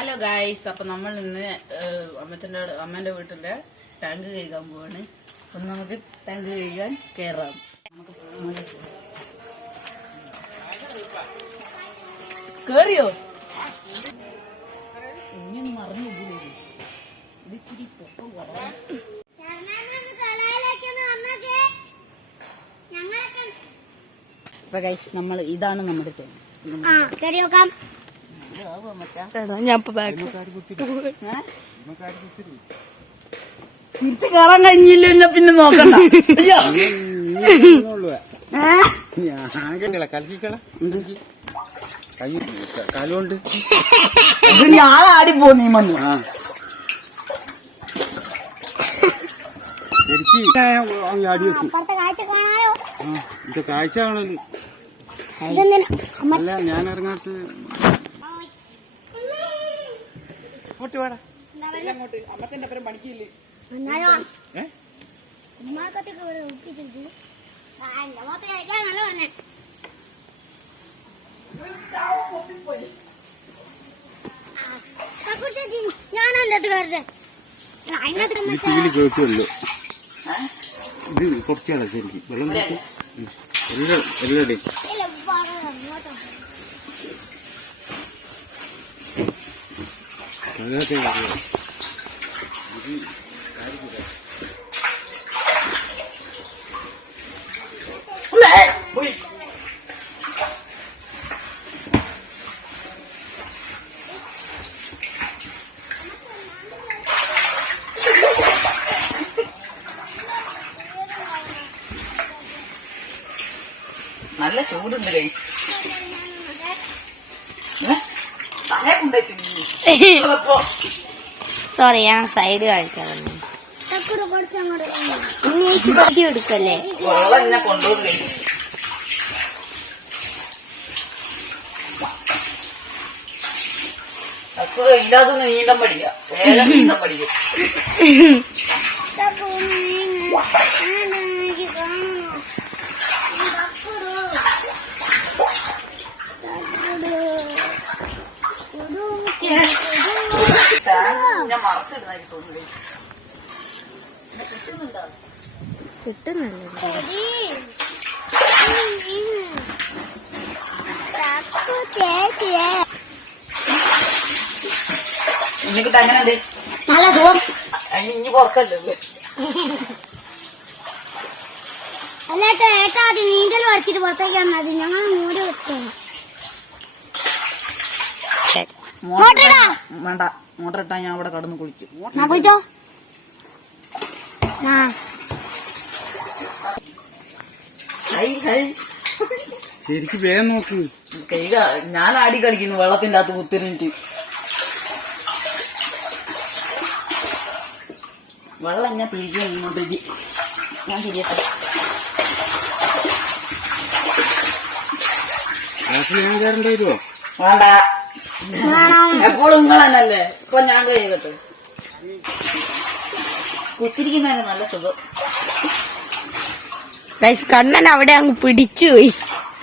Hello guys, അപ്പൊ നമ്മൾ ഇന്ന് അമ്മേന്റെ വീട്ടിലെ ടാങ്ക് കഴുകാൻ പോവാണ്. അപ്പൊ നമുക്ക് ടാങ്ക് കഴുകാൻ കയറാം. കേറിയോ? ഇനി മറന്നു പോയി. ഇതിരി പൊക്കം കുറവാണ്. അപ്പൊ ഗൈസ്, നമ്മൾ ഇതാണ് നമ്മുടെ ടാങ്ക്. തിരിച്ചു കയറാൻ കഴിഞ്ഞില്ല, പിന്നെ നോക്കണ്ട. കാലുകൊണ്ട് ഇത് ഞാൻ ആടി പോന്നീ മഞ്ഞ. ആടി വെക്കും. കാഴ്ച കാണല് അല്ല, ഞാൻ ഇറങ്ങാത്ത അമ്മത്തിന്റെ അപ്പുറം പണിക്കില്ലേ? കേട്ടുള്ളൂ. ഇത് കുറച്ചാണ് ശരിക്കും വെള്ളം എല്ലാടെയും നല്ല ചൂടുണ്ട് ഗൈസ്. സോറി, ഞാൻ സൈഡ് കാണിക്കാറുണ്ട്. എടുക്കല്ലേ വെള്ളം എന്നെ കൊണ്ടുപോകും ഗൈസ്. അപ്പൊ ഇല്ലാതെ നീന്തം പഠിക്ക, വേഗം നീന്തം പഠിക്കും. ഞാൻ മറച്ചിടുന്നായി തോന്നുന്നു. കിട്ടുന്നല്ലോ. എനിക്കിട്ട് അങ്ങനെ ഉണ്ട്. നല്ല സുഖം. അതിന് ഇനി പുറത്തല്ലോ. അല്ലേട്ടാ, ഏട്ടാ അത് നീന്തൽ പഠിച്ചിട്ട് പുറത്തേക്ക് വന്നത് ഞങ്ങൾ മൂടി വെക്കണം. വേണ്ട, മോട്ടർ ഇട്ടാ ഞാൻ അവിടെ കടന്ന് കുളിക്കും. കുളിച്ചോ? ശരിക്കും വേഗം നോക്ക്. ഞാൻ ആടി കളിക്കുന്നു വെള്ളത്തിന്റെ അകത്ത് കുത്തിരിഞ്ഞിട്ട്. വെള്ളം ഞാൻ തിരികെ ഇങ്ങോട്ടേക്ക് ഞാൻ തിരിയട്ടെ. ഞാൻ കയറേണ്ടി വരുമോ? വേണ്ട, എപ്പോഴും നിങ്ങൾ തന്നെയല്ലേ. ഇപ്പൊ ഞാൻ കഴിയട്ടെ. കുത്തിരിക്കുന്നതിന് നല്ല സുഖം. കണ്ണൻ അവിടെ അങ്ങ് പിടിച്ചുപോയി.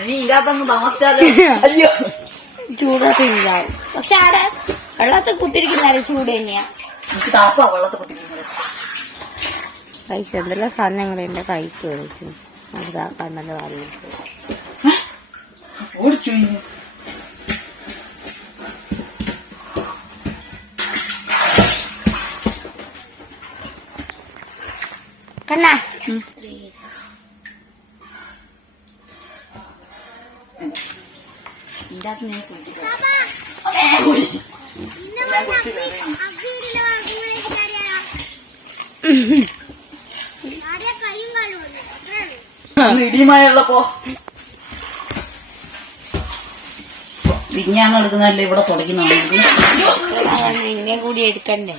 ഇനി ഇല്ലാത്തങ്ങ് താമസിച്ചാലോ. അയ്യോ, ചൂടത്തിണ്ടാവും. പക്ഷെ അവിടെ വെള്ളത്തിൽ കുത്തിരിക്കുന്ന ചൂട് തന്നെയാ. എനിക്ക് താപ്പാ വെള്ളത്തിൽ കുത്തിരിക്കുന്നത്. എന്തെല്ലാം സാധനങ്ങൾ എന്റെ കൈക്ക് കളിച്ചു. അതാ കണ്ണന്റെ കാര്യം ഓടിച്ചു. കണ്ണ ഇതിനകത്ത് ഞാൻ ഇടിമയുള്ളപ്പോ വിജ്ഞാനം എടുക്കുന്നതല്ലേ ഇവിടെ തുടങ്ങുന്ന. ഇങ്ങനെ കൂടി എടുക്കണ്ടേ?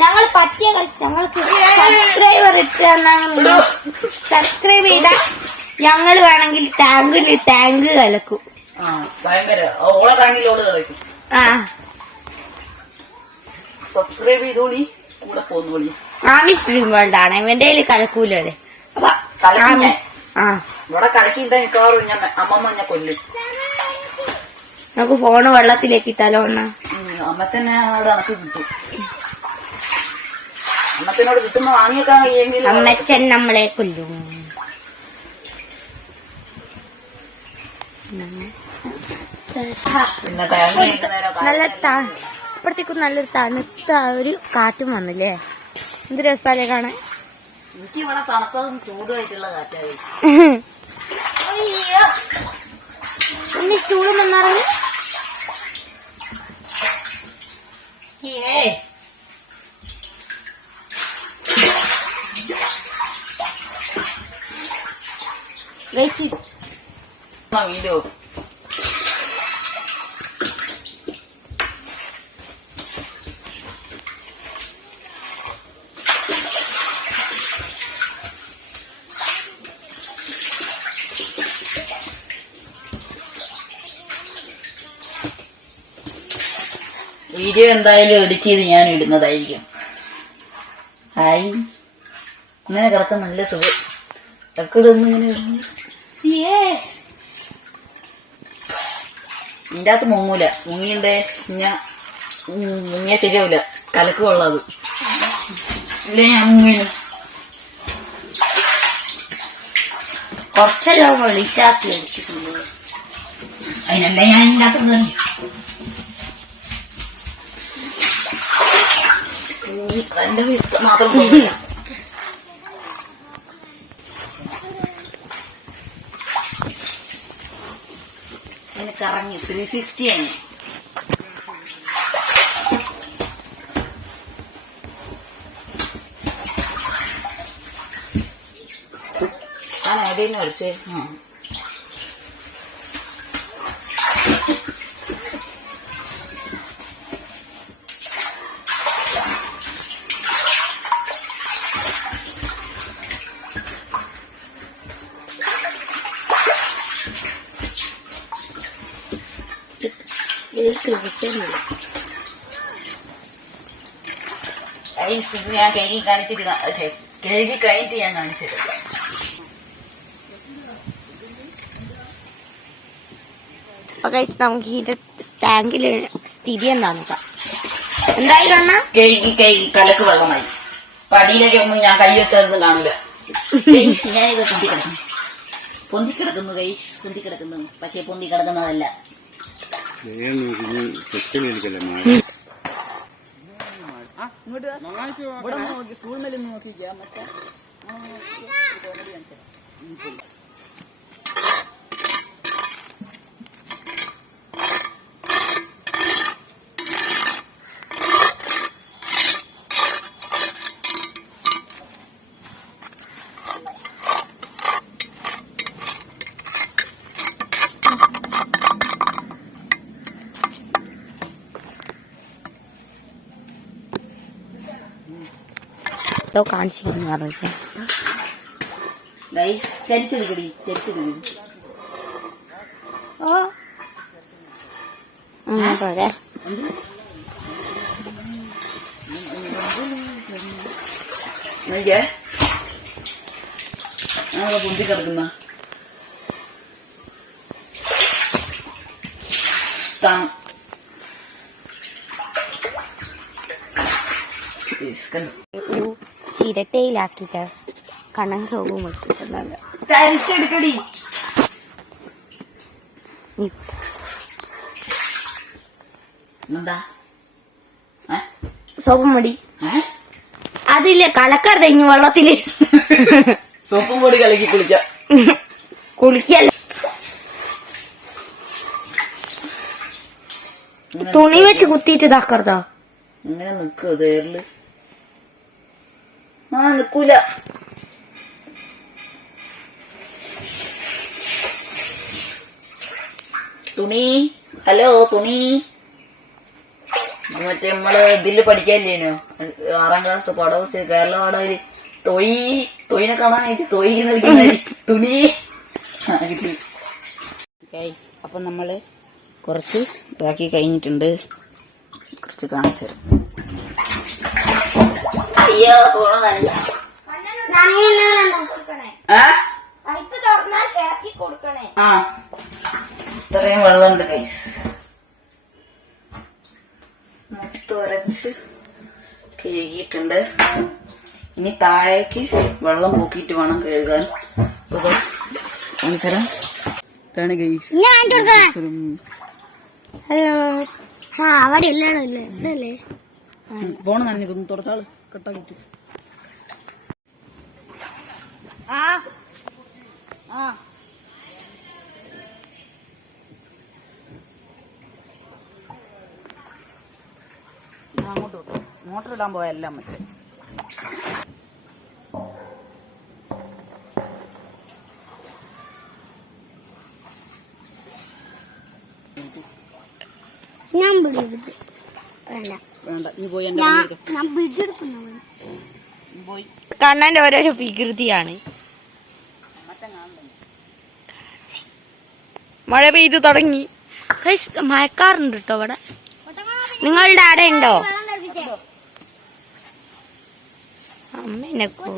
ഞങ്ങൾ പറ്റിയ ഞങ്ങൾക്ക് സബ്സ്ക്രൈബർ ഇട്ട് സബ്സ്ക്രൈബ് ചെയ്താ ഞങ്ങൾ വേണമെങ്കിൽ ടാങ്ക് കലക്കും. ഭയങ്കര ഓള ടാങ്കിലോട് കളിക്കും. സബ്സ്ക്രൈബ് ചെയ്തോളി, കൂടെ പോന്നോളി. ആമി സ്ട്രീം വേൾഡാണ് ഇവന്റെ കലക്കൂലേ. അപ്പൊ ഇവിടെ കലക്കിണ്ടാ മിക്കവാറും ഞാൻ അമ്മമ്മ ഞാൻ കൊല്ലും. നമുക്ക് ഫോണ് വെള്ളത്തിലേക്ക് ഇട്ടാലോ അണ്ണ? അമ്മത്തന്നെ അവിടെ അനക്ക് കിട്ടും. അമ്മത്തിനോട് കിട്ടുമ്പോ വാങ്ങിയേക്കാൻ കഴിയെങ്കിൽ അമ്മച്ചൻ നമ്മളെ കൊല്ലും. പിന്നെ തേങ്ങ നല്ല അപ്പഴത്തേക്കും നല്ലൊരു തണുത്ത ഒരു കാറ്റും വന്നില്ലേ? എന്ത് രസാലേ കാണാൻ. എനിക്ക് ഇവിടെ തണുപ്പതും ചൂടുമായിട്ടുള്ള കാറ്റായി. പിന്നെ ചൂടും വന്നാറങ്ങി വീഡിയോ വീഡിയോ എന്തായാലും എഡിറ്റ് ചെയ്ത് ഞാൻ ഇടുന്നതായിരിക്കും. ഹായ്, ഇങ്ങനെ കിടക്കാൻ നല്ല സുഖം. ഇടക്കിടൊന്നിങ്ങനെ ഇതിന്റെ അകത്ത് മുങ്ങൂല. മുങ്ങിയുണ്ടേ മുങ്ങിയ ശരിയാവില്ല, കലക്ക് കൊള്ളാത്. ഇല്ലേ ഞാൻ മുങ്ങിനു. കുറച്ചല്ലോ വെളിച്ചാക്കി അടിച്ചിട്ടുള്ളൂ. അതിനല്ലേ ഞാൻ ഇതിന്റെ അകത്ത് കയറി. എന്റെ മാത്രം പോകില്ല. അതിന് കറങ്ങി 360 ആണ്. ഞാൻ എവിടെയും വരച്ചേ. ഞാൻ കഴുകി കാണിച്ചിട്ട് കഴുകി കഴിഞ്ഞിട്ട് ഞാൻ കാണിച്ചത്. നമുക്ക് ഇതിന്റെ ടാങ്കില് സ്ഥിതി എന്താന്ന് എന്തായി കാണ കഴുകി കലക്ക് വെള്ളമായി. പടിയിലേക്ക് ഒന്നും ഞാൻ കൈ വെച്ചതൊന്നും കാണൂല. ഞാനിത് പൊന്തിക്കിടക്കുന്നു കൈ പൊന്തിക്കിടക്കുന്നു. പക്ഷെ പൊന്തി കിടക്കുന്നതല്ല. സ്കൂൾ മേലെ നോക്കിക്കാം. മറ്റേ കാണിച്ചിരുന്നു പറഞ്ഞിട്ട് ചരിച്ചെടുക്കടി ചരിച്ചെടുക്കടി. പോരെ ഞങ്ങളെ പൊന്തി കിടക്കുന്ന സ്ഥാനം ഒരു ചിരട്ടയിലാക്കിട്ട് കണ്ണൻ സോപ്പും എടുത്തിട്ടുണ്ടല്ലോ. ചരിച്ചെടുക്കടി. എന്താ സോപ്പും പൊടി അതില്ലേ കലക്കരുത് ഇനി വെള്ളത്തില്. സോപ്പും പൊടി കലക്കി കുളിക്കാം. കുളിക്കല്ല, തുണി വെച്ച് കുത്തിയിട്ട് ഇതാക്കരുതോ. ഇങ്ങനെ നിക്കോ തേറില്? നിക്കൂല. തുണി, ഹലോ തുണി. മറ്റേ നമ്മള് ഇതില് പഠിക്കാനില്ലേനോ 6ാം ക്ലാസ് പടവ് കേരള പാടവര് തൊയിനെ കാണാനായിട്ട് തൊയ് നൽകുന്ന തുണി കിട്ടി. അപ്പൊ നമ്മള് കുറച്ച് ഇതാക്കി കഴിഞ്ഞിട്ടുണ്ട്. കുറച്ച് കാണിച്ചു. അയ്യോ പൈപ്പ് തുറന്നാൽ ഇറക്കി കൊടുക്കണേ. ആ ഇത്രയും വെള്ളമുണ്ട് ഗൈസ്. തുരച്ച് കഴുകിയിട്ടുണ്ട്. ഇനി താഴേക്ക് വെള്ളം പൊക്കിയിട്ട് വേണം കഴുകാൻ. ഇതാണ് ഗൈസ്. ഹലോ. ആ അവിടെ ഇല്ലടല്ലേ ഇവിടെയല്ലേ. ഫോണ് നനഞ്ഞിരിക്കുന്നു. തുടച്ചാള് കട്ടാക്കിട്ട്. ആ ആ അങ്ങോട്ട് വിട്ടു. മോട്ടർ ഇടാൻ പോയെല്ലാം മറ്റേ ഞാൻ വേണ്ട വേണ്ട. നീ പോയി എന്റെ ഞാൻ പിടിച്ചെടുക്കുന്നു. പോയി കണ്ണന്റെ ഓരോരോ വികൃതിയാണ്. മഴ പെയ്തു തുടങ്ങി. മഴക്കാറുണ്ട് കേട്ടോ ഇവിടെ. നിങ്ങളുടെ അവിടെ ഉണ്ടോ? അമ്മേനെക്കോ.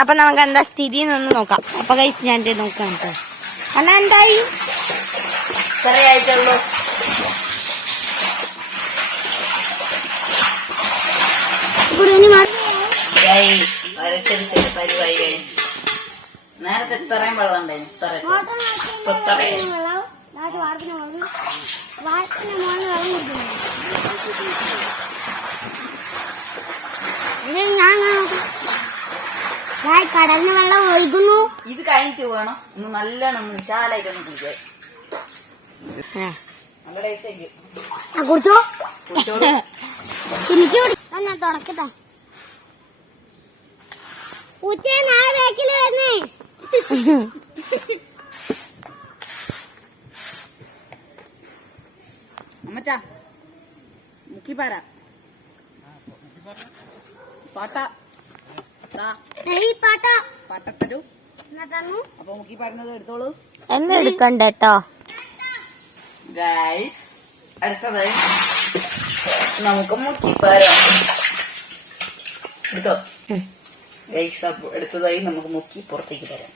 അപ്പൊ നമുക്ക് എന്താ സ്ഥിതി എന്നൊന്ന് നോക്കാം. അപ്പൊ കഴിച്ച് ഞാൻ നോക്കാം കേട്ടോ. അണ്ണാ എന്തായി? ഇത്രയായിട്ടുള്ളൂ. നേരത്തെ ഇത്രയും വെള്ളം ഉണ്ടായിരുന്നു. കടലിന് വെള്ളം ഒഴുകുന്നു. ഇത് കഴിഞ്ഞിട്ട് വേണം ഒന്ന് നല്ലോണം വിശാലായിട്ടൊന്ന് കുടിക്കാൻ. നല്ല ടേസ്റ്റ്. കുടിച്ചോ. എനിക്ക് ഞാൻ തുടക്കട്ടാ. ഉച്ച ഞാൻ ബാക്കിൽ വരുന്നേ. അമ്മച്ചാ മുക്കിപ്പാര പാട്ട പാട്ടത്തരൂ. അപ്പൊ മുക്കി പറയുന്നത് എടുത്തോളൂ. എന്നെ എടുക്കണ്ടോ ഗൈസ്? അടുത്തതായി നമുക്ക് മുക്കിപ്പാര എടുത്തോ ഗൈസ്. അടുത്തതായി നമുക്ക് മുക്കി പുറത്തേക്ക് വരാം.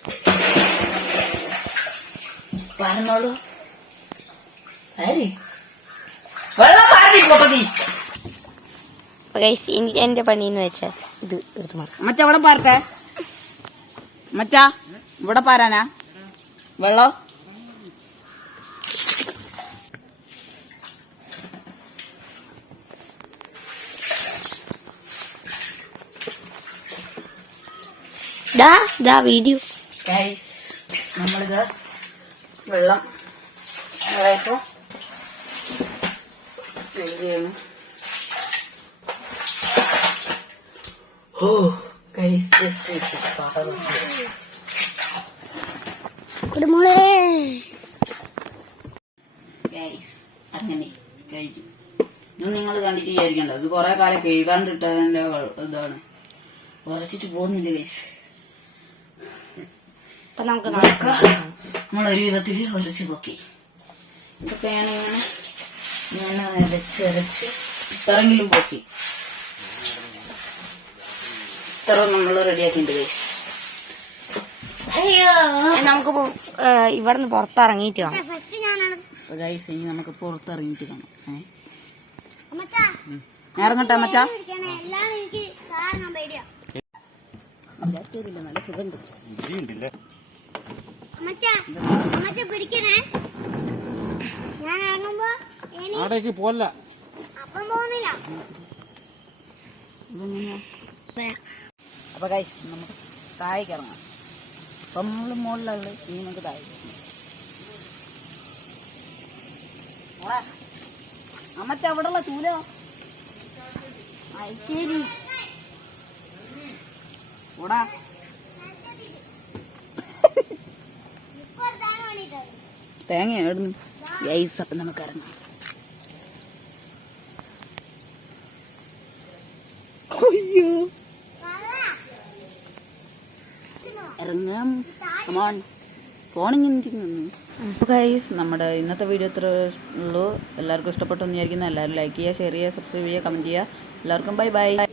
പറഞ്ഞോളൂ. വെള്ളം പാരി പൊട്ടതി. എന്റെ പണിന്ന് വെച്ചാ ഇത് എടുത്തു മാറാം. മറ്റ ഇവിടെ പാർത്തേ. മച്ചാ ഇവിടെ പാരാനാ വെള്ളം? വീഡിയോ ഗൈസ് നമ്മളിത് വെള്ളം ഇപ്പൊ ചെയ്യണം. ഓ ഗൈസ് ജസ്റ്റ് പാട്ട ഗൈസ് അങ്ങനെ കഴിക്കും. ഇത് നിങ്ങൾ കണ്ടിട്ട് വിചാരിക്കണ്ട. ഇത് കൊറേ കാലം കേൾക്കാണ്ടിട്ടതിന്റെ ഇതാണ്. ഉറച്ചിട്ട് പോകുന്നില്ല ഗൈസ്. നമ്മളൊരു വിധത്തില് ഉരച്ച് പൊക്കി. ഇതൊക്കെ ഞാനിങ്ങനെ അരച്ച് ഇത്രയെങ്കിലും പൊക്കി. ഇത്ര നമ്മൾ റെഡിയാക്കിണ്ട് ഗൈസ്. നമുക്ക് ഇവിടുന്ന് പുറത്തിറങ്ങിയിട്ട് കാണാം ഗൈസ്. ഇനി നമുക്ക് പുറത്തിറങ്ങിയിട്ട് കാണാം. ഇറങ്ങട്ടെ മച്ചാ? നല്ല സുഖമുണ്ട്. ആടേക്ക് പോല്ല. അപ്പൊ ഗൈസ് നമുക്ക് താഴേക്ക് ഇറങ്ങാം. അപ്പൊ നമ്മള് മുകളിലുള്ള ഇനി നമുക്ക് താഴേക്ക് അമ്മച്ച അവിടെയുള്ള ചൂലോ. ശരി ഓടാ. തേങ്ങ ഇടുന്നു ഗൈസ്. അപ്പം നമുക്ക് ഇറങ്ങാം. അയ്യോ ഇറങ്ങാം. കമോൺ ഫോണിങ്ങനെ. ഗൈസ് നമ്മുടെ ഇന്നത്തെ വീഡിയോ ഇത്ര ഉള്ളൂ. എല്ലാവർക്കും ഇഷ്ടപ്പെട്ടു എന്ന് വിചാരിക്കുന്നു. എല്ലാവരും ലൈക്ക് ചെയ്യുക, ഷെയർ ചെയ്യുക, സബ്സ്ക്രൈബ് ചെയ്യുക, കമൻറ്റ് ചെയ്യുക. എല്ലാവർക്കും ബൈ ബൈ.